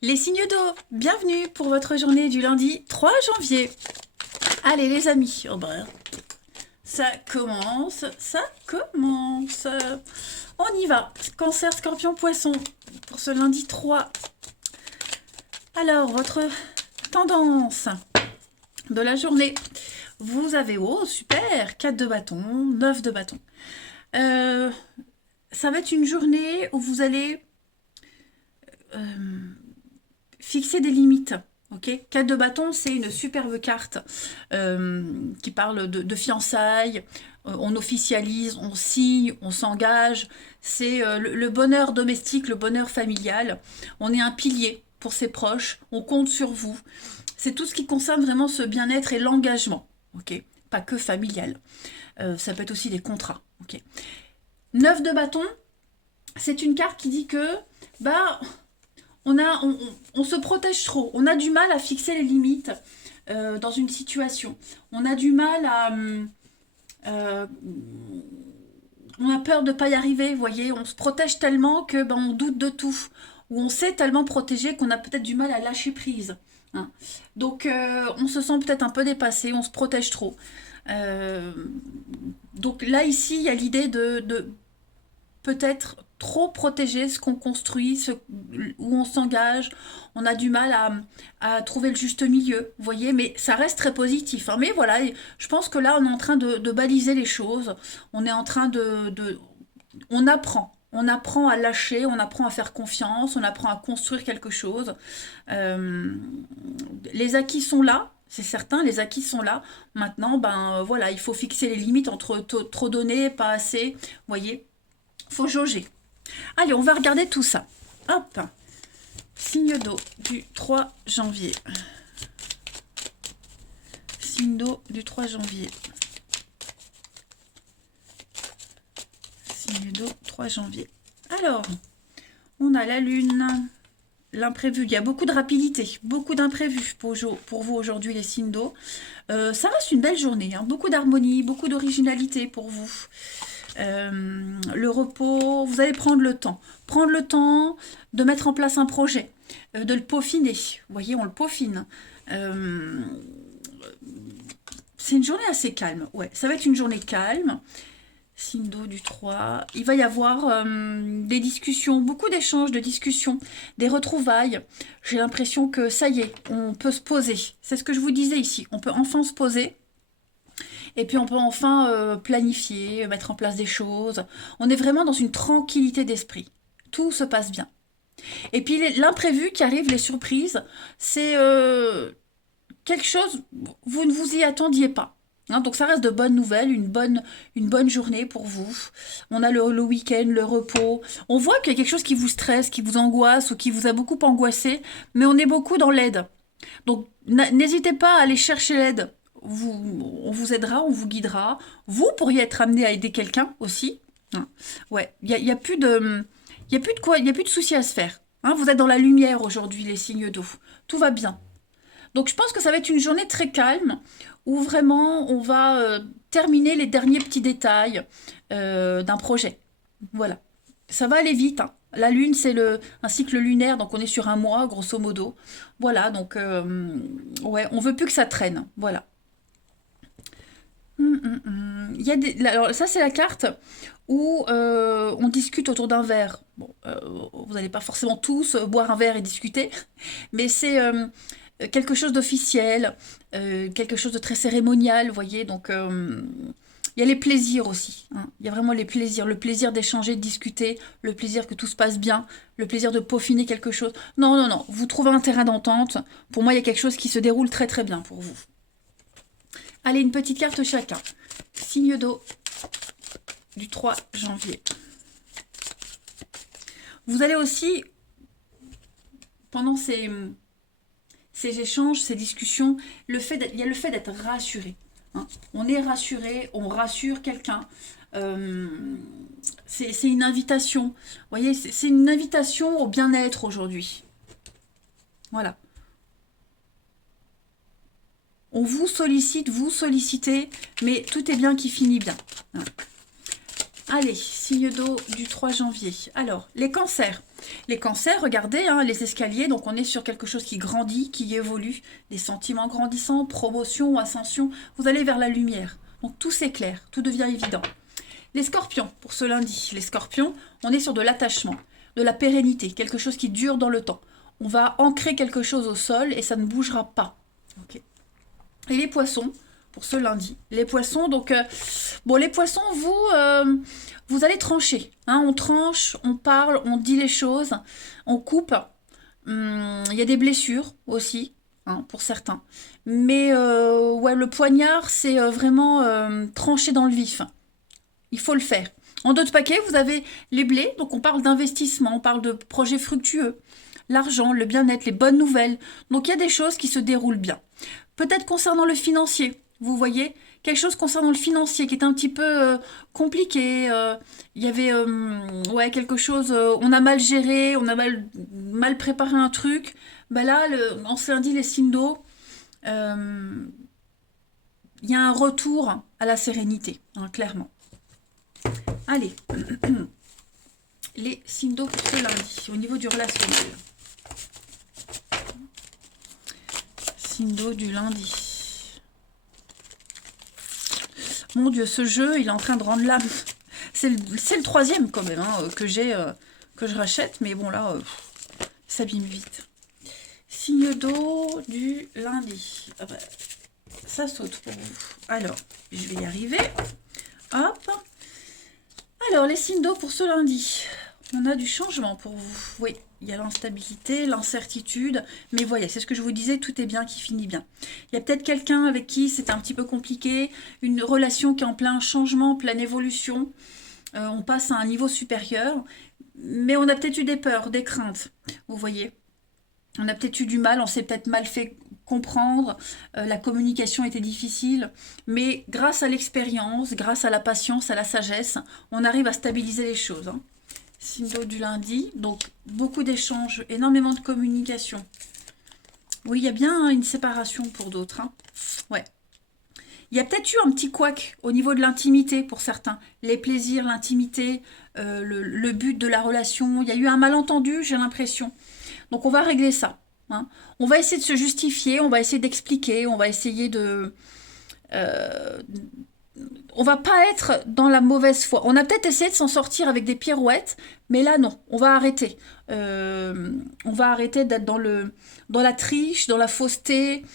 Les signes d'eau, bienvenue pour votre journée du lundi 3 janvier. Allez les amis, oh ben, ça commence. On y va, Cancer, Scorpion, Poisson, pour ce lundi 3. Alors, votre tendance de la journée, vous avez, oh super, 4 de bâton, 9 de bâton. Ça va être une journée où vous allez fixer des limites. Ok, 4 de bâton, c'est une superbe carte qui parle de fiançailles. On officialise, on signe, on s'engage. C'est le bonheur domestique, le bonheur familial. On est un pilier pour ses proches. On compte sur vous. C'est tout ce qui concerne vraiment ce bien-être et l'engagement. Ok, pas que familial. Ça peut être aussi des contrats. Ok. 9 de bâton, c'est une carte qui dit que on se protège trop. On a du mal à fixer les limites dans une situation. On a du mal à... on a peur de ne pas y arriver, vous voyez. On se protège tellement que on doute de tout. Ou on s'est tellement protégé qu'on a peut-être du mal à lâcher prise. Hein. Donc on se sent peut-être un peu dépassé, on se protège trop. Donc là, ici, il y a l'idée de peut-être trop protéger ce qu'on construit, où on s'engage. On a du mal à trouver le juste milieu, vous voyez, mais ça reste très positif. Hein. Mais voilà, je pense que là, on est en train de baliser les choses. On est en train on apprend. On apprend à lâcher, on apprend à faire confiance, on apprend à construire quelque chose. Les acquis sont là, c'est certain, les acquis sont là. Maintenant, voilà, il faut fixer les limites entre trop donné, pas assez, vous voyez. Faut jauger. Allez, on va regarder tout ça. Hop. Signe d'eau du 3 janvier. Signe d'eau du 3 janvier. Signe d'eau 3 janvier. Alors, on a la lune, l'imprévu. Il y a beaucoup de rapidité, beaucoup d'imprévus pour vous aujourd'hui, les signes d'eau. Ça reste une belle journée. Hein. Beaucoup d'harmonie, beaucoup d'originalité pour vous. Le repos, vous allez prendre le temps. Prendre le temps de mettre en place un projet, de le peaufiner. Vous voyez, on le peaufine. C'est une journée assez calme. Ouais, ça va être une journée calme. Signe d'eau du 3. Il va y avoir des discussions, beaucoup d'échanges, de discussions, des retrouvailles. J'ai l'impression que ça y est, on peut se poser. C'est ce que je vous disais ici. On peut enfin se poser. Et puis on peut enfin planifier, mettre en place des choses. On est vraiment dans une tranquillité d'esprit. Tout se passe bien. Et puis l'imprévu qui arrive, les surprises, c'est quelque chose, vous ne vous y attendiez pas. Hein, donc ça reste de bonnes nouvelles, une bonne journée pour vous. On a le week-end, le repos. On voit qu'il y a quelque chose qui vous stresse, qui vous angoisse ou qui vous a beaucoup angoissé, mais on est beaucoup dans l'aide. Donc n'hésitez pas à aller chercher l'aide. On vous aidera, on vous guidera. Vous pourriez être amené à aider quelqu'un aussi. Hein. Ouais, il y a plus de, il y a plus de quoi, il y a plus de soucis à se faire. Hein, vous êtes dans la lumière aujourd'hui, les signes d'eau. Tout va bien. Donc je pense que ça va être une journée très calme où vraiment on va terminer les derniers petits détails d'un projet. Voilà. Ça va aller vite. Hein. La lune, c'est un cycle lunaire, donc on est sur un mois, grosso modo. Voilà, donc ouais, on veut plus que ça traîne. Voilà. Il y a alors ça c'est la carte où on discute autour d'un verre. Bon, vous n'allez pas forcément tous boire un verre et discuter, mais c'est quelque chose d'officiel, quelque chose de très cérémonial, vous voyez. Donc il y a les plaisirs aussi. Hein. Il y a vraiment les plaisirs, le plaisir d'échanger, de discuter, le plaisir que tout se passe bien, le plaisir de peaufiner quelque chose. Non, non, non, vous trouvez un terrain d'entente. Pour moi, il y a quelque chose qui se déroule très très bien pour vous. Allez, une petite carte chacun. Signe d'eau du 3 janvier. Vous allez aussi, pendant ces échanges, ces discussions, il y a le fait d'être rassuré. Hein. On est rassuré, on rassure quelqu'un. C'est une invitation. Vous voyez, c'est une invitation au bien-être aujourd'hui. Voilà. On vous sollicite, vous sollicitez, mais tout est bien qui finit bien. Allez, signe d'eau du 3 janvier. Alors, les cancers. Les cancers, regardez, hein, les escaliers, donc on est sur quelque chose qui grandit, qui évolue, des sentiments grandissants, promotion, ascension, vous allez vers la lumière. Donc tout s'éclaire, tout devient évident. Les scorpions, pour ce lundi, les scorpions, on est sur de l'attachement, de la pérennité, quelque chose qui dure dans le temps. On va ancrer quelque chose au sol et ça ne bougera pas. Okay. Et les poissons, pour ce lundi. Les poissons, donc, bon, les poissons, vous allez trancher. Hein, on tranche, on parle, on dit les choses, on coupe. Il y a des blessures aussi, hein, pour certains. Mais, ouais, le poignard, c'est vraiment trancher dans le vif. Il faut le faire. En d'autres paquets, vous avez les blés, donc on parle d'investissement, on parle de projets fructueux. L'argent, le bien-être, les bonnes nouvelles. Donc il y a des choses qui se déroulent bien. Peut-être concernant le financier. Vous voyez, quelque chose concernant le financier qui est un petit peu compliqué. Il y avait ouais, quelque chose, on a mal géré, on a mal préparé un truc. Ben là, en ce lundi, les signes d'eau, il y a un retour à la sérénité, hein, clairement. Allez, les signes d'eau pour ce lundi, au niveau du relationnel. Signes d'eau du lundi. Mon Dieu, ce jeu, il est en train de rendre l'âme. C'est le troisième quand même, hein, que je rachète. Mais bon, là, ça s'abîme vite. Signe d'eau du lundi. Ah bah, ça saute pour vous. Alors, je vais y arriver. Hop. Alors, les signes d'eau pour ce lundi. On a du changement pour vous. Oui, il y a l'instabilité, l'incertitude. Mais voyez, c'est ce que je vous disais, tout est bien qui finit bien. Il y a peut-être quelqu'un avec qui c'est un petit peu compliqué, une relation qui est en plein changement, pleine évolution. On passe à un niveau supérieur, mais on a peut-être eu des peurs, des craintes. Vous voyez, on a peut-être eu du mal, on s'est peut-être mal fait comprendre, la communication était difficile, mais grâce à l'expérience, grâce à la patience, à la sagesse, on arrive à stabiliser les choses, hein. Signe d'eau du lundi, donc beaucoup d'échanges, énormément de communication. Oui, il y a bien, hein, une séparation pour d'autres, hein. Ouais. Il y a peut-être eu un petit couac au niveau de l'intimité pour certains. Les plaisirs, l'intimité, le but de la relation. Il y a eu un malentendu, j'ai l'impression. Donc on va régler ça, hein. On va essayer de se justifier, on va essayer d'expliquer, on va essayer de... on va pas être dans la mauvaise foi. On a peut-être essayé de s'en sortir avec des pirouettes, mais là non, on va arrêter. On va arrêter d'être dans la triche, dans la fausseté,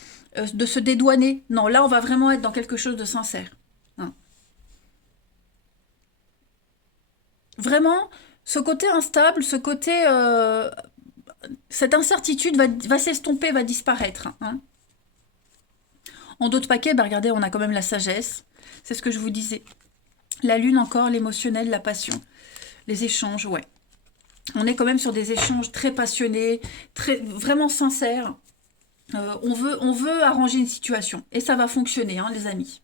de se dédouaner. Non, là on va vraiment être dans quelque chose de sincère, hein. Vraiment, ce côté instable, ce côté... cette incertitude va s'estomper, va disparaître, hein. En d'autres paquets, bah regardez, on a quand même la sagesse. C'est ce que je vous disais. La lune encore, l'émotionnel, la passion. Les échanges, ouais. On est quand même sur des échanges très passionnés, vraiment sincères. On veut arranger une situation. Et ça va fonctionner, hein, les amis.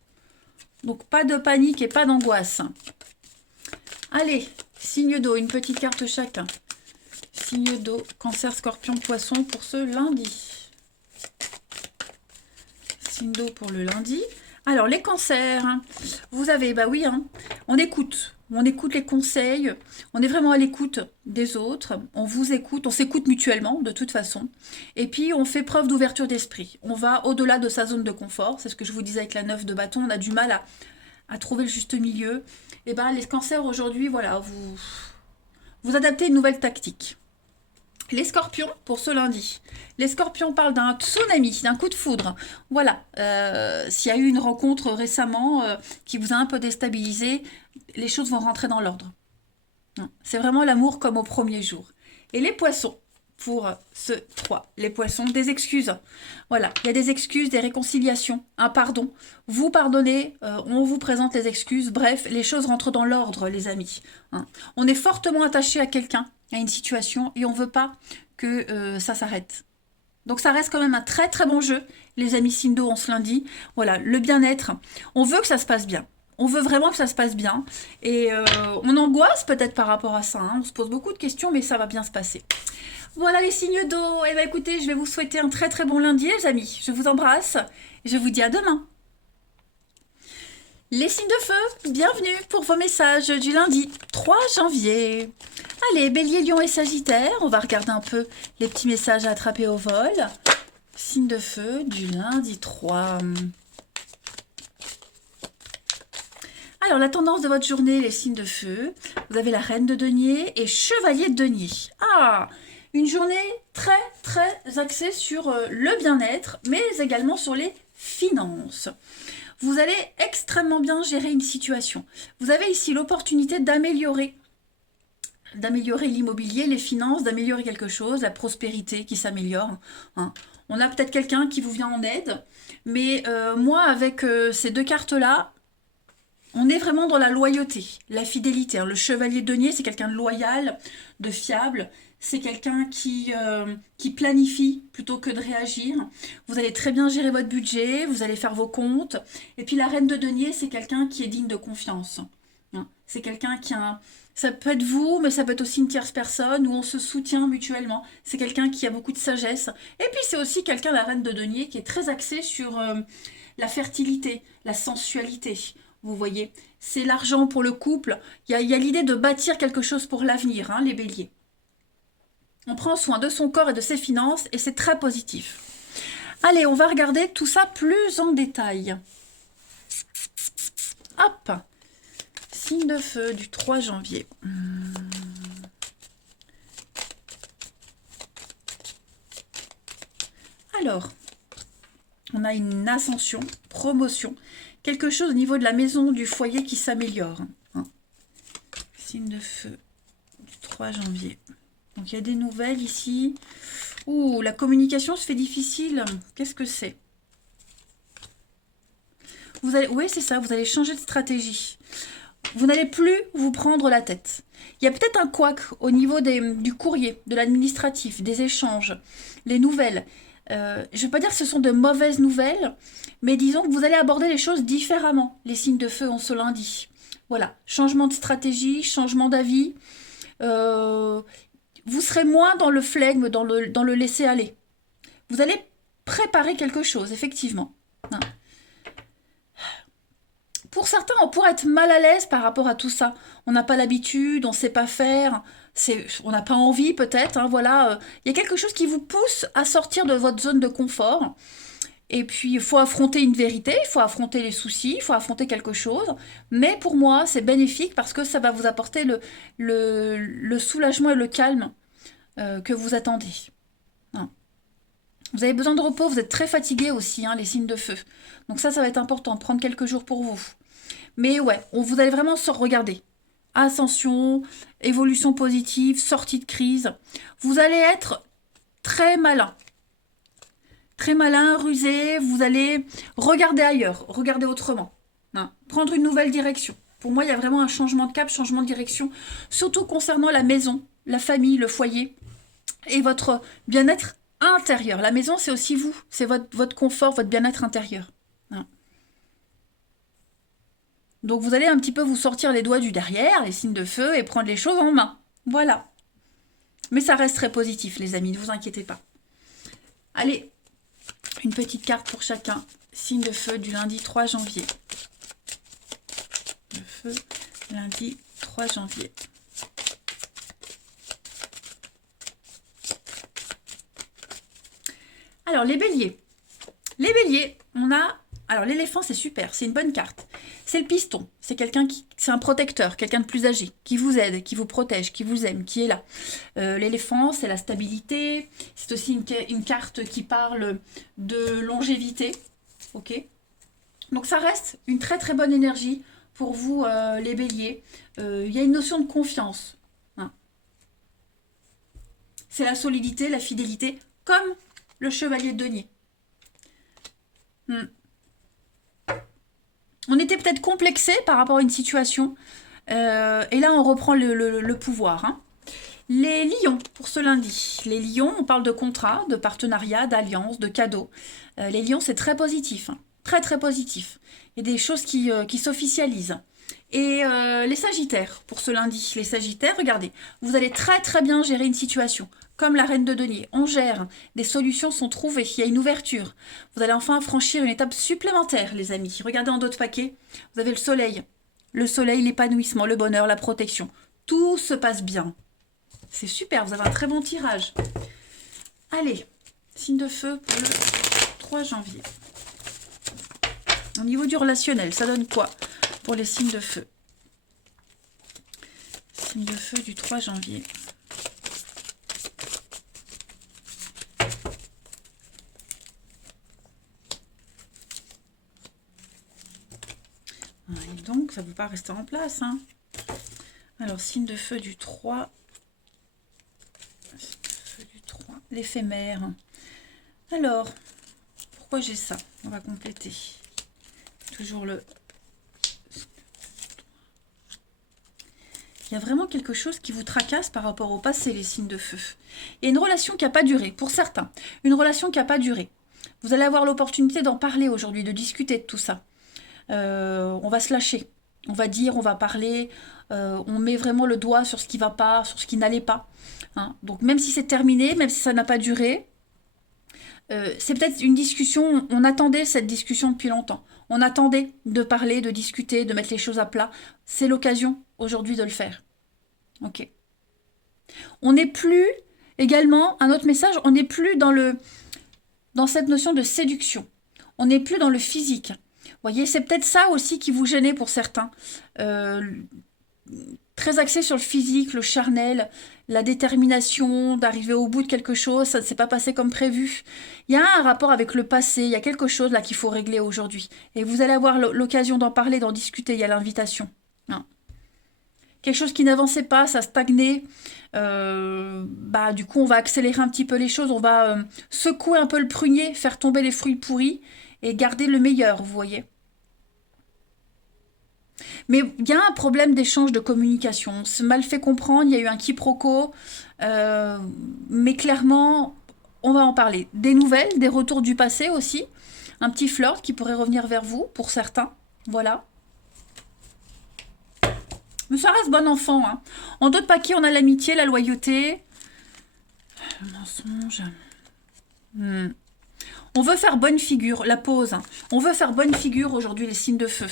Donc, pas de panique et pas d'angoisse. Allez, signe d'eau, une petite carte chacun. Signe d'eau, cancer, scorpion, poisson pour ce lundi. Signe d'eau pour le lundi. Alors, les cancers, hein, vous avez, bah oui, hein, on écoute les conseils, on est vraiment à l'écoute des autres, on vous écoute, on s'écoute mutuellement, de toute façon. Et puis, on fait preuve d'ouverture d'esprit. On va au-delà de sa zone de confort, c'est ce que je vous disais avec la 9 de bâton, on a du mal à trouver le juste milieu. Et ben, les cancers, aujourd'hui, voilà, vous adaptez une nouvelle tactique. Les scorpions, pour ce lundi. Les scorpions parlent d'un tsunami, d'un coup de foudre. Voilà, s'il y a eu une rencontre récemment qui vous a un peu déstabilisé, les choses vont rentrer dans l'ordre. C'est vraiment l'amour comme au premier jour. Et les poissons, pour ce 3. Les poissons, des excuses. Voilà, il y a des excuses, des réconciliations, un pardon. Vous pardonnez, on vous présente les excuses. Bref, les choses rentrent dans l'ordre, les amis, hein. On est fortement attaché à quelqu'un, à une situation, et on ne veut pas que ça s'arrête. Donc ça reste quand même un très très bon jeu, les amis signes d'eau en ce lundi. Voilà, le bien-être, on veut que ça se passe bien. On veut vraiment que ça se passe bien. Et on angoisse peut-être par rapport à ça, hein. On se pose beaucoup de questions, mais ça va bien se passer. Voilà les signes d'eau. Eh bien écoutez, je vais vous souhaiter un très très bon lundi, les amis. Je vous embrasse et je vous dis à demain. Les signes de feu, bienvenue pour vos messages du lundi 3 janvier. Allez, Bélier, Lion et Sagittaire, on va regarder un peu les petits messages à attraper au vol. Signes de feu du lundi 3. Alors, la tendance de votre journée, les signes de feu, vous avez la Reine de Denier et Chevalier de Denier. Ah, une journée très, très axée sur le bien-être, mais également sur les finances. Vous allez extrêmement bien gérer une situation. Vous avez ici l'opportunité d'améliorer l'immobilier, les finances, d'améliorer quelque chose, la prospérité qui s'améliore. Hein. On a peut-être quelqu'un qui vous vient en aide, mais moi, avec ces deux cartes-là, on est vraiment dans la loyauté, la fidélité. Hein. Le Chevalier de Denier, c'est quelqu'un de loyal, de fiable. C'est quelqu'un qui planifie plutôt que de réagir. Vous allez très bien gérer votre budget, vous allez faire vos comptes. Et puis la Reine de Denier, c'est quelqu'un qui est digne de confiance. Hein. C'est quelqu'un qui a... Ça peut être vous, mais ça peut être aussi une tierce personne où on se soutient mutuellement. C'est quelqu'un qui a beaucoup de sagesse. Et puis c'est aussi quelqu'un, la Reine de Denier, qui est très axé sur la fertilité, la sensualité. Vous voyez, c'est l'argent pour le couple. Il y a l'idée de bâtir quelque chose pour l'avenir, hein, les béliers. On prend soin de son corps et de ses finances et c'est très positif. Allez, on va regarder tout ça plus en détail. Hop, signe de feu du 3 janvier. Alors, on a une ascension, promotion, quelque chose au niveau de la maison, du foyer qui s'améliore. Hein. Signe de feu du 3 janvier. Donc il y a des nouvelles ici. Ouh, la communication se fait difficile. Qu'est-ce que c'est? Oui, c'est ça, vous allez changer de stratégie. Vous n'allez plus vous prendre la tête. Il y a peut-être un couac au niveau du courrier, de l'administratif, des échanges, les nouvelles. Je ne veux pas dire que ce sont de mauvaises nouvelles, mais disons que vous allez aborder les choses différemment, les signes de feu en ce lundi. Voilà, changement de stratégie, changement d'avis. Vous serez moins dans le flegme, dans le laisser-aller. Vous allez préparer quelque chose, effectivement. Hein. Pour certains, on pourrait être mal à l'aise par rapport à tout ça. On n'a pas l'habitude, on ne sait pas faire, on n'a pas envie peut-être. Hein, voilà, il y a quelque chose qui vous pousse à sortir de votre zone de confort. Et puis, il faut affronter une vérité, il faut affronter les soucis, il faut affronter quelque chose. Mais pour moi, c'est bénéfique parce que ça va vous apporter le soulagement et le calme que vous attendez. Hein. Vous avez besoin de repos, vous êtes très fatigué aussi, hein, les signes de feu. Donc ça va être important, prendre quelques jours pour vous. Mais ouais, vous allez vraiment regarder. Ascension, évolution positive, sortie de crise. Vous allez être très malin. Très malin, rusé, vous allez regarder ailleurs, regarder autrement. Hein, prendre une nouvelle direction. Pour moi, il y a vraiment un changement de cap, changement de direction, surtout concernant la maison, la famille, le foyer et votre bien-être intérieur. La maison, c'est aussi vous, c'est votre confort, votre bien-être intérieur. Hein. Donc vous allez un petit peu vous sortir les doigts du derrière, les signes de feu, et prendre les choses en main. Voilà. Mais ça reste très positif, les amis, ne vous inquiétez pas. Allez, une petite carte pour chacun. Signe de feu du lundi 3 janvier. Le feu, lundi 3 janvier. Alors, les béliers. Les béliers, on a... Alors, l'éléphant, c'est super, c'est une bonne carte. C'est le piston, c'est c'est un protecteur, quelqu'un de plus âgé, qui vous aide, qui vous protège, qui vous aime, qui est là. L'éléphant, c'est la stabilité, c'est aussi une carte qui parle de longévité, ok? Donc ça reste une très très bonne énergie pour vous, les béliers. Il y a une notion de confiance. Hein. C'est la solidité, la fidélité, comme le chevalier de denier. On était peut-être complexé par rapport à une situation. Et là, on reprend le pouvoir. Hein. Les lions, pour ce lundi. Les lions, on parle de contrat, de partenariat, d'alliance, de cadeaux. Les lions, c'est très positif. Hein. Très, très positif. Il y a des choses qui s'officialisent. Et les sagittaires, pour ce lundi. Les sagittaires, regardez, vous allez très, très bien gérer une situation. comme la reine de denier. On gère, des solutions sont trouvées, il y a une ouverture. Vous allez enfin franchir une étape supplémentaire, les amis. Regardez en dos de paquet, vous avez le soleil, l'épanouissement, le bonheur, la protection. Tout se passe bien. C'est super, vous avez un très bon tirage. Allez, signe de feu pour le 3 janvier. Au niveau du relationnel, ça donne quoi pour les signes de feu? Signe de feu du 3 janvier. Et donc, ça ne peut pas rester en place. Hein. Alors, signe de feu du 3. L'éphémère. Alors, pourquoi j'ai ça? On va compléter. Toujours le... Il y a vraiment quelque chose qui vous tracasse par rapport au passé, les signes de feu. Il y a une relation qui n'a pas duré, pour certains. Une relation qui n'a pas duré. Vous allez avoir l'opportunité d'en parler aujourd'hui, de discuter de tout ça. On va se lâcher. On va dire, on va parler. On met vraiment le doigt sur ce qui ne va pas, sur ce qui n'allait pas. Hein. Donc même si c'est terminé, même si ça n'a pas duré, c'est peut-être une discussion, on attendait cette discussion depuis longtemps. On attendait de parler, de discuter, de mettre les choses à plat. C'est l'occasion aujourd'hui de le faire. Ok. On n'est plus, également, un autre message, on n'est plus dans cette notion de séduction. On n'est plus dans le physique. Vous voyez, c'est peut-être ça aussi qui vous gênait pour certains. Très axé sur le physique, le charnel, la détermination d'arriver au bout de quelque chose, ça ne s'est pas passé comme prévu. Il y a un rapport avec le passé, il y a quelque chose là qu'il faut régler aujourd'hui. Et vous allez avoir l'occasion d'en parler, d'en discuter, il y a l'invitation. Hein. Quelque chose qui n'avançait pas, ça stagnait. Du coup, on va accélérer un petit peu les choses, on va secouer un peu le prunier, faire tomber les fruits pourris et garder le meilleur, vous voyez. Mais il y a un problème d'échange de communication. On s'est mal fait comprendre, il y a eu un quiproquo. Mais clairement, on va en parler. Des nouvelles, des retours du passé aussi. Un petit flirt qui pourrait revenir vers vous, pour certains. Voilà. Mais ça reste bon enfant. Hein. En deux paquets, on a l'amitié, la loyauté. Le mensonge. On veut faire bonne figure. La pause. Hein. On veut faire bonne figure aujourd'hui, les signes de feu.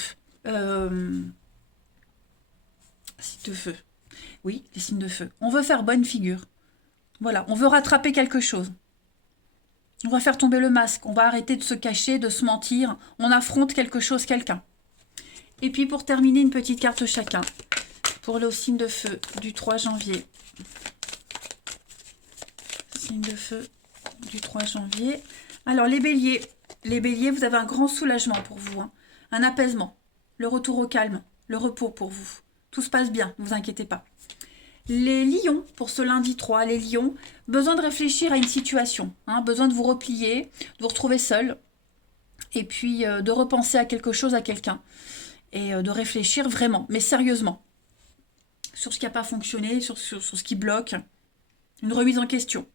Signes de feu. Oui, les signes de feu. On veut faire bonne figure. Voilà, on veut rattraper quelque chose. On va faire tomber le masque. On va arrêter de se cacher, de se mentir. On affronte quelque chose, quelqu'un. Et puis pour terminer, une petite carte chacun. Pour le signe de feu du 3 janvier. Signe de feu du 3 janvier. Alors les béliers. Les béliers, vous avez un grand soulagement pour vous. Hein. Un apaisement. Le retour au calme, le repos pour vous. Tout se passe bien, ne vous inquiétez pas. Les lions, pour ce lundi 3, les lions, besoin de réfléchir à une situation, hein, besoin de vous replier, de vous retrouver seul, et puis de repenser à quelque chose, à quelqu'un, et de réfléchir vraiment, mais sérieusement, sur ce qui n'a pas fonctionné, sur ce qui bloque, une remise en question.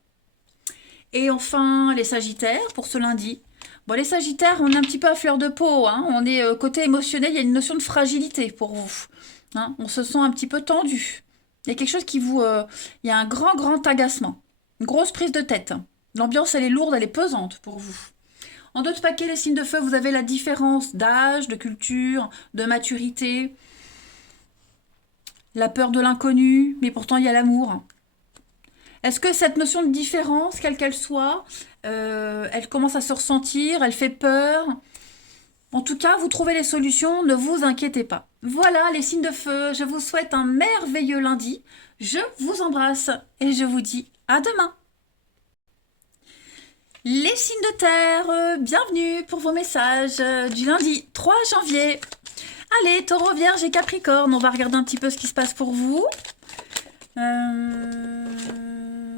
Et enfin, les sagittaires, pour ce lundi. Bon, les sagittaires, on est un petit peu à fleur de peau. Hein. On est côté émotionnel, il y a une notion de fragilité pour vous. Hein. On se sent un petit peu tendu. Il y a quelque chose qui vous... il y a un grand agacement. Une grosse prise de tête. L'ambiance, elle est lourde, elle est pesante pour vous. En d'autres paquets, les signes de feu, vous avez la différence d'âge, de culture, de maturité. La peur de l'inconnu, mais pourtant il y a l'amour. Est-ce que cette notion de différence, quelle qu'elle soit, elle commence à se ressentir, elle fait peur? En tout cas, vous trouvez les solutions, ne vous inquiétez pas. Voilà les signes de feu, je vous souhaite un merveilleux lundi. Je vous embrasse et je vous dis à demain. Les signes de terre, bienvenue pour vos messages du lundi 3 janvier. Allez, Taureau, Vierge et Capricorne, on va regarder un petit peu ce qui se passe pour vous.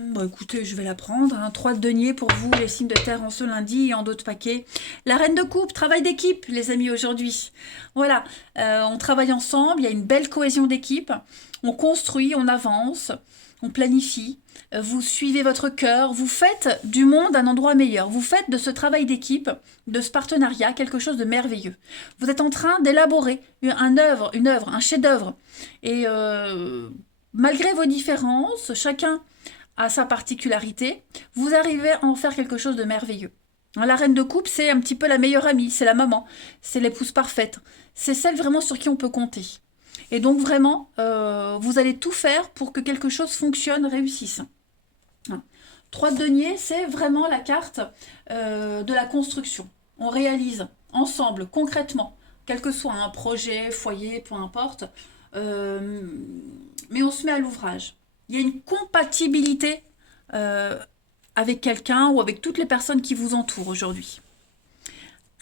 Bon, écoutez, je vais la prendre. Hein. 3 de denier pour vous, les signes de terre en ce lundi et en d'autres paquets. La reine de coupe, travail d'équipe, les amis, aujourd'hui. Voilà, on travaille ensemble, il y a une belle cohésion d'équipe. On construit, on avance, on planifie. Vous suivez votre cœur, vous faites du monde un endroit meilleur. Vous faites de ce travail d'équipe, de ce partenariat, quelque chose de merveilleux. Vous êtes en train d'élaborer une œuvre, un chef-d'œuvre. Et malgré vos différences, chacun a sa particularité, vous arrivez à en faire quelque chose de merveilleux. La reine de coupe, c'est un petit peu la meilleure amie, c'est la maman, c'est l'épouse parfaite. C'est celle vraiment sur qui on peut compter. Et donc vraiment, vous allez tout faire pour que quelque chose fonctionne, réussisse. 3 de denier, c'est vraiment la carte de la construction. On réalise ensemble, concrètement, quel que soit un projet, foyer, peu importe, mais on se met à l'ouvrage. Il y a une compatibilité avec quelqu'un ou avec toutes les personnes qui vous entourent aujourd'hui.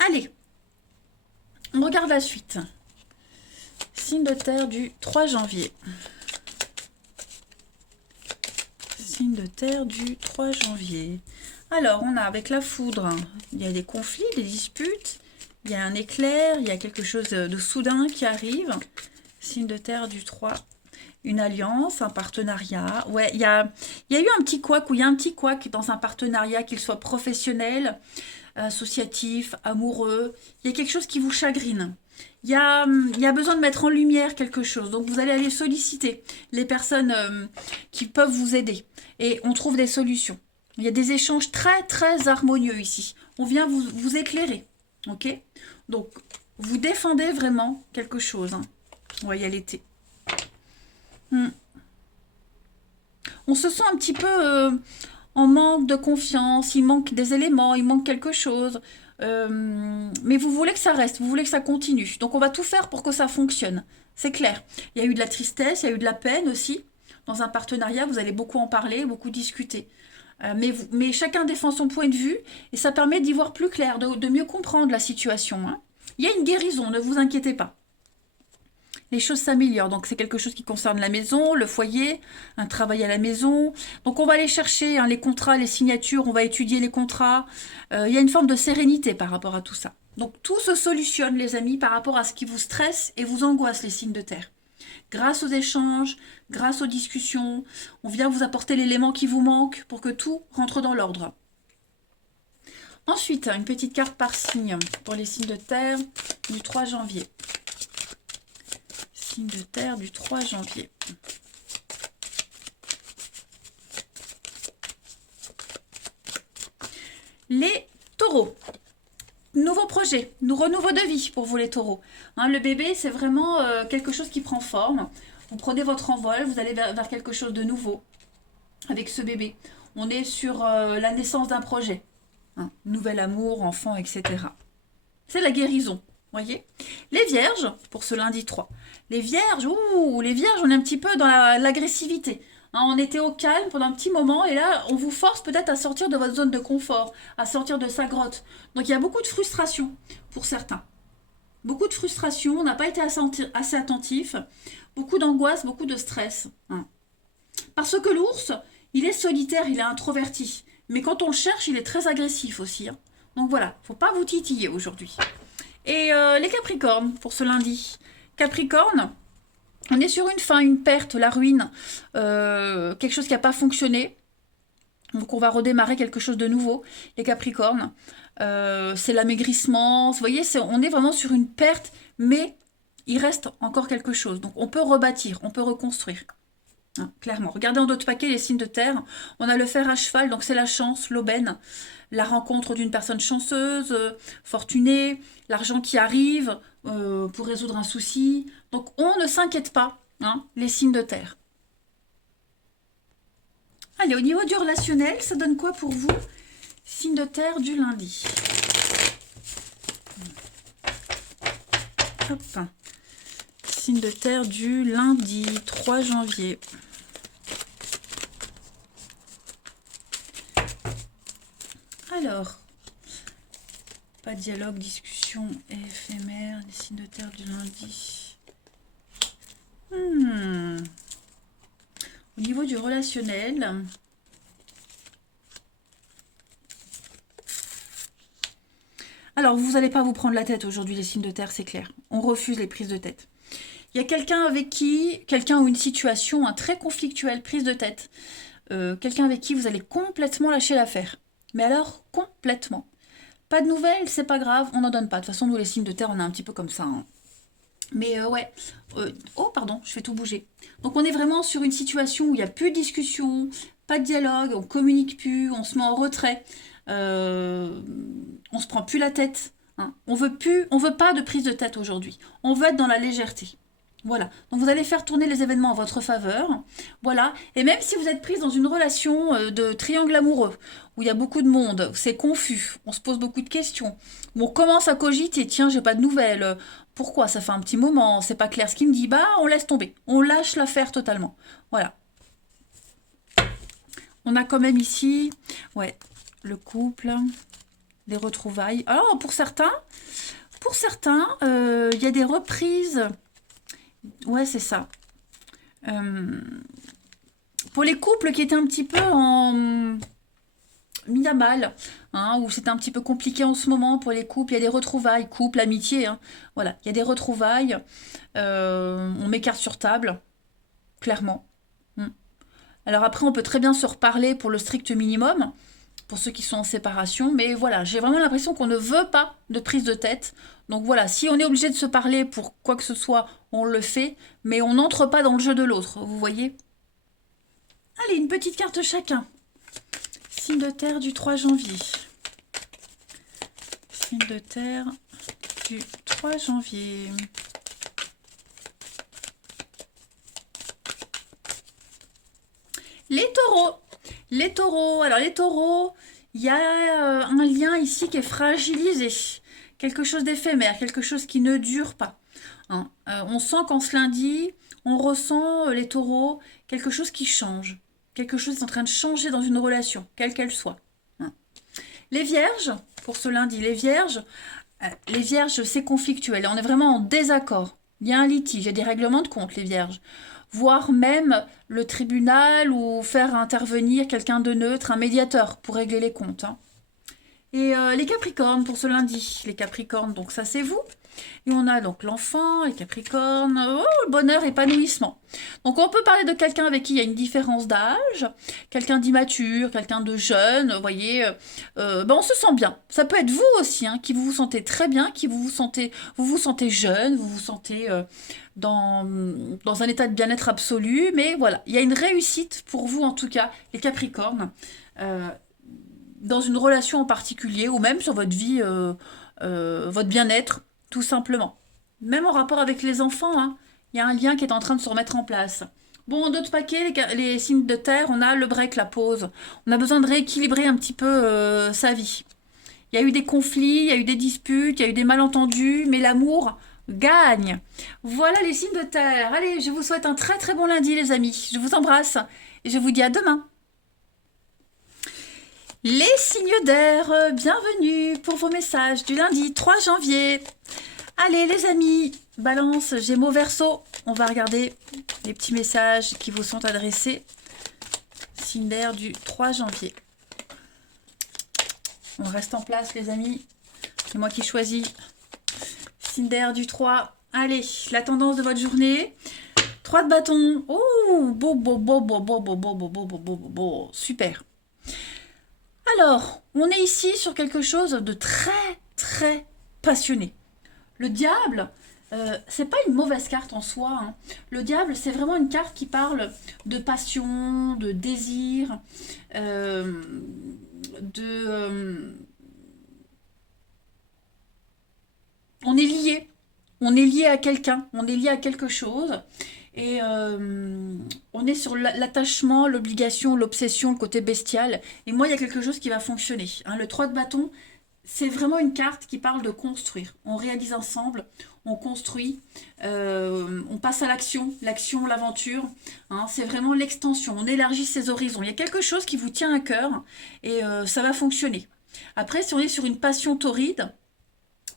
Allez, on regarde la suite. Signe de terre du 3 janvier. Signe de terre du 3 janvier. Alors, on a avec la foudre, il y a des conflits, des disputes, il y a un éclair, il y a quelque chose de soudain qui arrive. Signe de terre du 3, une alliance, un partenariat. Ouais, il y a eu un petit couac, ou il y a un petit couac dans un partenariat, qu'il soit professionnel, associatif, amoureux. Il y a quelque chose qui vous chagrine. Il y a besoin de mettre en lumière quelque chose. Donc, vous allez aller solliciter les personnes qui peuvent vous aider. Et on trouve des solutions. Il y a des échanges très, très harmonieux ici. On vient vous éclairer. OK? Donc, vous défendez vraiment quelque chose. Hein. Ouais, il y a l'été. On se sent un petit peu en manque de confiance. Il manque des éléments, il manque quelque chose. Mais vous voulez que ça reste, vous voulez que ça continue. Donc, on va tout faire pour que ça fonctionne. C'est clair. Il y a eu de la tristesse, il y a eu de la peine aussi. Dans un partenariat, vous allez beaucoup en parler, beaucoup discuter. Mais chacun défend son point de vue et ça permet d'y voir plus clair, de mieux comprendre la situation. Hein. Il y a une guérison, ne vous inquiétez pas. Les choses s'améliorent, donc c'est quelque chose qui concerne la maison, le foyer, un travail à la maison. Donc on va aller chercher les contrats, les signatures, on va étudier les contrats. Il y a une forme de sérénité par rapport à tout ça. Donc tout se solutionne, les amis, par rapport à ce qui vous stresse et vous angoisse, les signes de terre. Grâce aux échanges, grâce aux discussions, on vient vous apporter l'élément qui vous manque pour que tout rentre dans l'ordre. Ensuite, une petite carte par signe pour les signes de terre du 3 janvier. Signe de terre du 3 janvier. Les taureaux. Nouveau projet, renouveau de vie pour vous les taureaux. Hein, le bébé, c'est vraiment quelque chose qui prend forme. Vous prenez votre envol, vous allez vers quelque chose de nouveau avec ce bébé. On est sur la naissance d'un projet. Hein, nouvel amour, enfant, etc. C'est la guérison, voyez. Les vierges, pour ce lundi 3. Les vierges, on est un petit peu dans l'agressivité. Hein, on était au calme pendant un petit moment et là, on vous force peut-être à sortir de votre zone de confort, à sortir de sa grotte. Donc, il y a beaucoup de frustration pour certains. Beaucoup de frustration, on n'a pas été assez attentif. Beaucoup d'angoisse, beaucoup de stress. Hein. Parce que l'ours, il est solitaire, il est introverti. Mais quand on le cherche, il est très agressif aussi. Hein. Donc voilà, faut pas vous titiller aujourd'hui. Et les capricornes, pour ce lundi. Capricorne, on est sur une fin, une perte, la ruine, quelque chose qui n'a pas fonctionné. Donc on va redémarrer quelque chose de nouveau. Les Capricornes, c'est l'amaigrissement. Vous voyez, on est vraiment sur une perte, mais il reste encore quelque chose. Donc on peut rebâtir, on peut reconstruire. Hein, clairement. Regardez en d'autres paquets les signes de terre. On a le fer à cheval, donc c'est la chance, l'aubaine. La rencontre d'une personne chanceuse, fortunée, l'argent qui arrive pour résoudre un souci. Donc on ne s'inquiète pas, hein, les signes de terre. Allez, au niveau du relationnel, ça donne quoi pour vous? Signe de terre du lundi. Hop. Signe de terre du lundi 3 janvier. Alors, pas de dialogue, discussion éphémère, les signes de terre du lundi. Au niveau du relationnel, alors vous n'allez pas vous prendre la tête aujourd'hui, les signes de terre, c'est clair. On refuse les prises de tête. Il y a quelqu'un ou une situation très conflictuelle, prise de tête. Quelqu'un avec qui vous allez complètement lâcher l'affaire. Mais alors, complètement. Pas de nouvelles, c'est pas grave, on n'en donne pas. De toute façon, nous, les signes de terre, on est un petit peu comme ça. Hein. Mais ouais. Oh, pardon, je fais tout bouger. Donc on est vraiment sur une situation où il n'y a plus de discussion, pas de dialogue, on communique plus, on se met en retrait, on se prend plus la tête. Hein. On veut pas de prise de tête aujourd'hui. On veut être dans la légèreté. Voilà. Donc vous allez faire tourner les événements en votre faveur. Voilà. Et même si vous êtes prise dans une relation de triangle amoureux, où il y a beaucoup de monde, où c'est confus, on se pose beaucoup de questions, où on commence à cogiter, tiens, j'ai pas de nouvelles, pourquoi? Ça fait un petit moment, c'est pas clair ce qu'il me dit, bah on laisse tomber. On lâche l'affaire totalement. Voilà. On a quand même ici, ouais, le couple, les retrouvailles. Alors pour certains, il y a des reprises. Ouais, c'est ça. Euh, pour les couples qui étaient un petit peu en mis à mal, hein, où c'était un petit peu compliqué en ce moment pour les couples, il y a des retrouvailles, couple, amitié, hein, voilà, il y a des retrouvailles, on met carte sur table, clairement. Mm. Alors après, on peut très bien se reparler pour le strict minimum, pour ceux qui sont en séparation, mais voilà, j'ai vraiment l'impression qu'on ne veut pas de prise de tête. Donc voilà, si on est obligé de se parler pour quoi que ce soit, on le fait, mais on n'entre pas dans le jeu de l'autre, vous voyez? Allez, une petite carte chacun. Signe de terre du 3 janvier. Signe de terre du 3 janvier. Les taureaux. Les taureaux. Alors les taureaux, il y a un lien ici qui est fragilisé. Quelque chose d'éphémère, quelque chose qui ne dure pas. Hein. On sent qu'en ce lundi, on ressent, les taureaux, quelque chose qui change. Quelque chose est en train de changer dans une relation, quelle qu'elle soit. Hein. Les vierges, pour ce lundi, les vierges, c'est conflictuel. On est vraiment en désaccord. Il y a un litige, il y a des règlements de compte, les vierges. Voire même le tribunal ou faire intervenir quelqu'un de neutre, un médiateur pour régler les comptes. Hein. Et les capricornes pour ce lundi. Les capricornes, donc ça c'est vous. Et on a donc l'enfant, les capricornes, oh, le bonheur, épanouissement. Donc on peut parler de quelqu'un avec qui il y a une différence d'âge, quelqu'un d'immature, quelqu'un de jeune, vous voyez, ben on se sent bien. Ça peut être vous aussi, hein, qui vous vous sentez très bien, qui vous vous sentez jeune, vous vous sentez dans un état de bien-être absolu, mais voilà, il y a une réussite pour vous en tout cas, les capricornes, euh, dans une relation en particulier, ou même sur votre vie, votre bien-être, tout simplement. Même en rapport avec les enfants, hein, il y a un lien qui est en train de se remettre en place. Bon, d'autres paquets, les signes de terre, on a le break, la pause. On a besoin de rééquilibrer un petit peu sa vie. Il y a eu des conflits, il y a eu des disputes, il y a eu des malentendus, mais l'amour gagne. Voilà les signes de terre. Allez, je vous souhaite un très très bon lundi, les amis. Je vous embrasse et je vous dis à demain. Les signes d'air, bienvenue pour vos messages du lundi 3 janvier. Allez les amis, Balance, Gémeaux, Verseau, on va regarder les petits messages qui vous sont adressés. Signe d'air du 3 janvier. On reste en place les amis, c'est moi qui choisis. Signe d'air du 3. Allez, la tendance de votre journée. 3 de bâton. Oh, super. Alors, on est ici sur quelque chose de très, très passionné. Le diable, c'est pas une mauvaise carte en soi. Hein. Le diable, c'est vraiment une carte qui parle de passion, de désir, on est lié. On est lié à quelqu'un, on est lié à quelque chose. Et on est sur l'attachement, l'obligation, l'obsession, le côté bestial. Et moi, il y a quelque chose qui va fonctionner. Hein. Le 3 de bâton, c'est vraiment une carte qui parle de construire. On réalise ensemble, on construit, on passe à l'action, l'aventure. Hein. C'est vraiment l'extension, on élargit ses horizons. Il y a quelque chose qui vous tient à cœur et ça va fonctionner. Après, si on est sur une passion torride,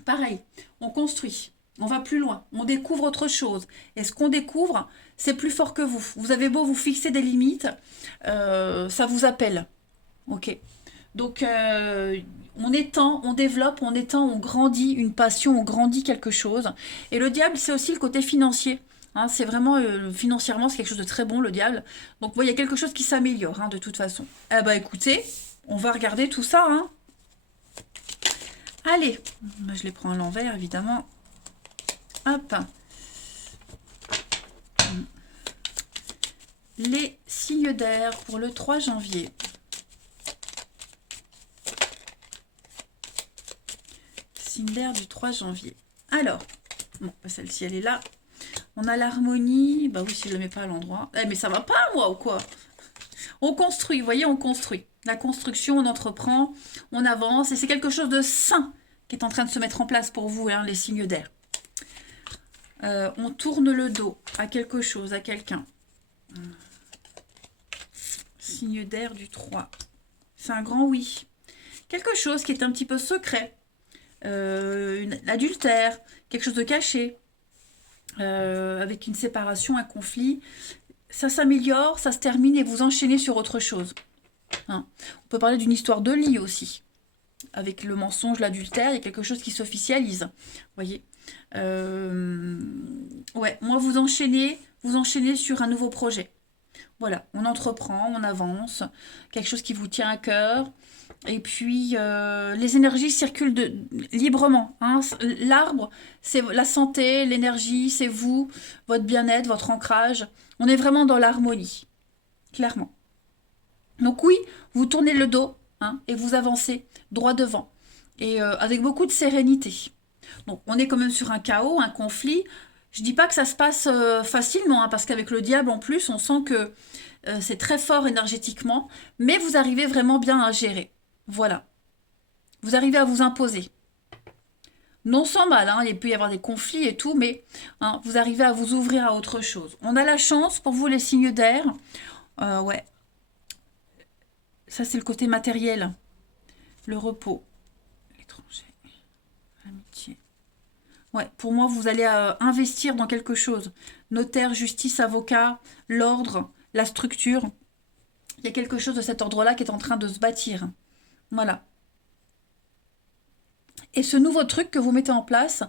pareil, on construit. On va plus loin, on découvre autre chose. Et ce qu'on découvre, c'est plus fort que vous. Vous avez beau vous fixer des limites, ça vous appelle. Ok. Donc, on étend, on développe, on étend, on grandit une passion, on grandit quelque chose. Et le diable, c'est aussi le côté financier. Hein, c'est vraiment, financièrement, c'est quelque chose de très bon, le diable. Donc, il y a quelque chose qui s'améliore, hein, de toute façon. Eh ben, écoutez, on va regarder tout ça. Hein. Allez, je les prends à l'envers, évidemment. Hop. les signes d'air pour le 3 janvier. Signe d'air du 3 janvier. Alors, bon, celle-ci, elle est là. On a l'harmonie. Bah oui, si je ne le mets pas à l'endroit. Eh, mais ça va pas, moi, ou quoi? On construit, vous voyez, on construit. La construction, on entreprend, on avance. Et c'est quelque chose de sain qui est en train de se mettre en place pour vous, hein, les signes d'air. On tourne le dos à quelque chose, à quelqu'un. Signe d'air du 3. C'est un grand oui. Quelque chose qui est un petit peu secret. L'adultère, quelque chose de caché. Avec une séparation, un conflit. Ça s'améliore, ça se termine et vous enchaînez sur autre chose. Hein. On peut parler d'une histoire de lit aussi. Avec le mensonge, l'adultère, il y a quelque chose qui s'officialise. Vous voyez, ouais, moi vous enchaînez sur un nouveau projet. Voilà, on entreprend, on avance, quelque chose qui vous tient à cœur. Et puis, les énergies circulent librement. Hein. L'arbre, c'est la santé, l'énergie, c'est vous, votre bien-être, votre ancrage. On est vraiment dans l'harmonie, clairement. Donc oui, vous tournez le dos, hein, et vous avancez droit devant. Et avec beaucoup de sérénité. Donc on est quand même sur un chaos, un conflit. Je dis pas que ça se passe facilement, hein, parce qu'avec le diable en plus, on sent que c'est très fort énergétiquement, mais vous arrivez vraiment bien à gérer. Voilà. Vous arrivez à vous imposer. Non sans mal, hein, il peut y avoir des conflits et tout, mais hein, vous arrivez à vous ouvrir à autre chose. On a la chance, pour vous les signes d'air, ouais, ça c'est le côté matériel, le repos, l'étranger, l'amitié. Ouais, pour moi, vous allez investir dans quelque chose. Notaire, justice, avocat, l'ordre, la structure. Il y a quelque chose de cet ordre-là qui est en train de se bâtir. Voilà. Et ce nouveau truc que vous mettez en place,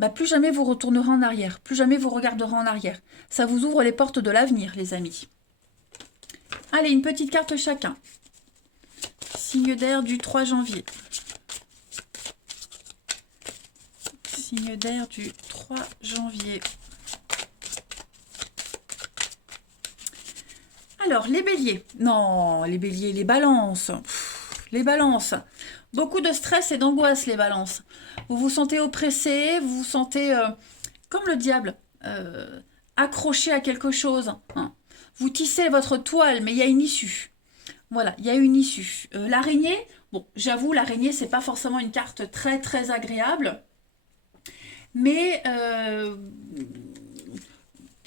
bah, plus jamais vous retournerez en arrière, plus jamais vous regarderez en arrière. Ça vous ouvre les portes de l'avenir, les amis. Allez, une petite carte chacun. Signe d'air du 3 janvier. Signe d'air du 3 janvier. Alors, les béliers. Non, les béliers, les balances. Les balances. Beaucoup de stress et d'angoisse, les balances. Vous vous sentez oppressé, vous vous sentez comme le diable, accroché à quelque chose. Hein. Vous tissez votre toile, mais il y a une issue. Voilà, il y a une issue. L'araignée, bon, j'avoue, l'araignée, c'est pas forcément une carte très, très agréable. Mais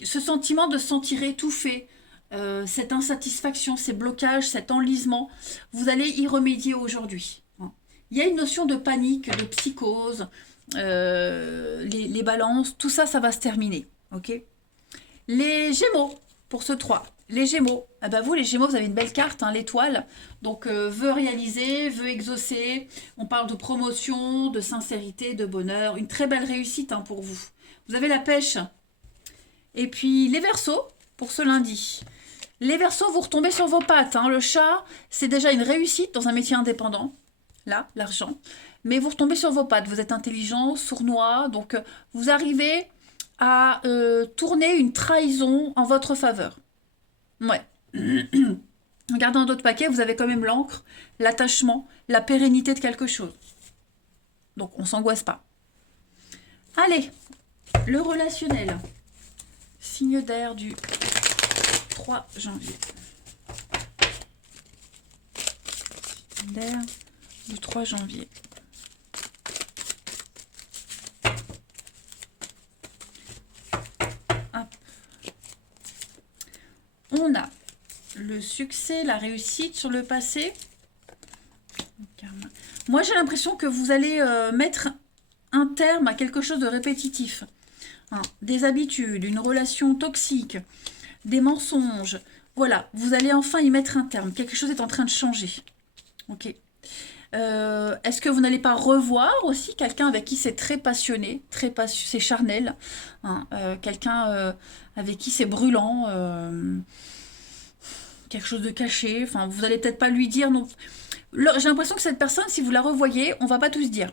ce sentiment de se sentir étouffé, cette insatisfaction, ces blocages, cet enlisement, vous allez y remédier aujourd'hui. Il y a une notion de panique, de psychose, les balances, tout ça, ça va se terminer. Ok. Les Gémeaux, pour ce 3. Les Gémeaux, ah ben vous les Gémeaux, vous avez une belle carte, hein, l'étoile. Donc veut réaliser, veut exaucer. On parle de promotion, de sincérité, de bonheur. Une très belle réussite, hein, pour vous. Vous avez la pêche. Et puis les Verseaux, pour ce lundi. Les Verseaux, vous retombez sur vos pattes. Hein. Le chat, c'est déjà une réussite dans un métier indépendant. Là, l'argent. Mais vous retombez sur vos pattes. Vous êtes intelligent, sournois. Donc vous arrivez à tourner une trahison en votre faveur. Ouais. Regardez dans d'autres paquets, vous avez quand même l'encre, l'attachement, la pérennité de quelque chose. Donc on s'angoisse pas. Allez, le relationnel. Signe d'air du 3 janvier. Signe d'air du 3 janvier. On a le succès, la réussite sur le passé. Moi, j'ai l'impression que vous allez mettre un terme à quelque chose de répétitif. Hein, des habitudes, une relation toxique, des mensonges. Voilà, vous allez enfin y mettre un terme. Quelque chose est en train de changer. Ok. Est-ce que vous n'allez pas revoir aussi quelqu'un avec qui c'est très passionné, c'est charnel, hein, quelqu'un avec qui c'est brûlant, quelque chose de caché, enfin vous n'allez peut-être pas lui dire non. J'ai l'impression que cette personne, si vous la revoyez, on va pas tous dire.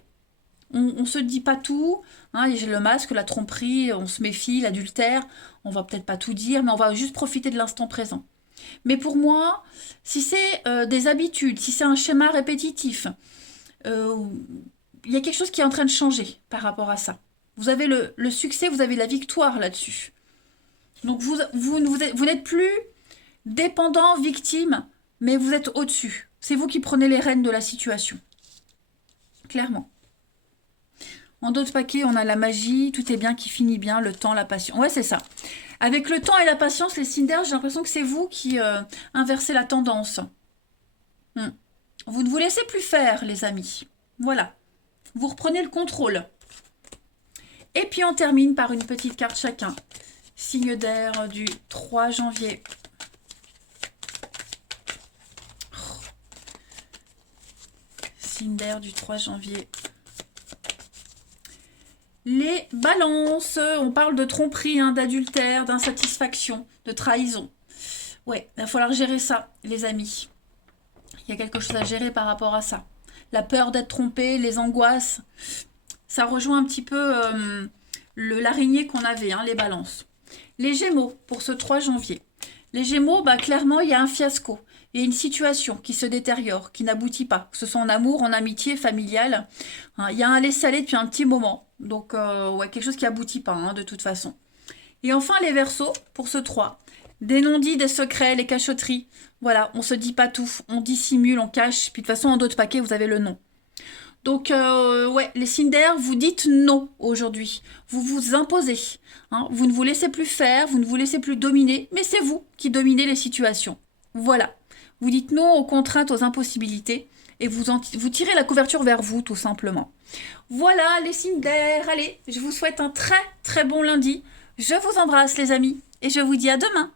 On se dit pas tout. Hein, j'ai le masque, la tromperie, on se méfie, l'adultère. On va peut-être pas tout dire, mais on va juste profiter de l'instant présent. Mais pour moi, si c'est des habitudes, si c'est un schéma répétitif, euh, il y a quelque chose qui est en train de changer par rapport à ça. Vous avez le succès, vous avez la victoire là-dessus. Donc vous n'êtes plus dépendant, victime, mais vous êtes au-dessus. C'est vous qui prenez les rênes de la situation. Clairement. En d'autres paquets, on a la magie, tout est bien qui finit bien, le temps, la patience. Ouais, c'est ça. Avec le temps et la patience, les Cinder, j'ai l'impression que c'est vous qui inversez la tendance. Hmm. Vous ne vous laissez plus faire, les amis. Voilà. Vous reprenez le contrôle. Et puis on termine par une petite carte chacun. Signe d'air du 3 janvier. Signe d'air du 3 janvier. Les balances, on parle de tromperie, hein, d'adultère, d'insatisfaction, de trahison. Ouais, il va falloir gérer ça, les amis. Il y a quelque chose à gérer par rapport à ça. La peur d'être trompé, les angoisses, ça rejoint un petit peu l'araignée qu'on avait, hein, les balances. Les Gémeaux, pour ce 3 janvier. Les Gémeaux, bah, clairement, il y a un fiasco. Il y a une situation qui se détériore, qui n'aboutit pas, que ce soit en amour, en amitié, familiale. Hein, il y a un laisser-aller depuis un petit moment. Donc, ouais, quelque chose qui n'aboutit pas, hein, de toute façon. Et enfin, les Verseaux, pour ce 3. Des non-dits, des secrets, les cachotteries. Voilà, on se dit pas tout, on dissimule, on cache. Puis de toute façon, en d'autres paquets, vous avez le non. Donc, ouais, les signes d'air, vous dites non aujourd'hui. Vous vous imposez. Hein, vous ne vous laissez plus faire, vous ne vous laissez plus dominer, mais c'est vous qui dominez les situations. Voilà. Vous dites non aux contraintes, aux impossibilités, et vous tirez la couverture vers vous, tout simplement. Voilà, les signes d'air. Allez, je vous souhaite un très très bon lundi. Je vous embrasse, les amis, et je vous dis à demain.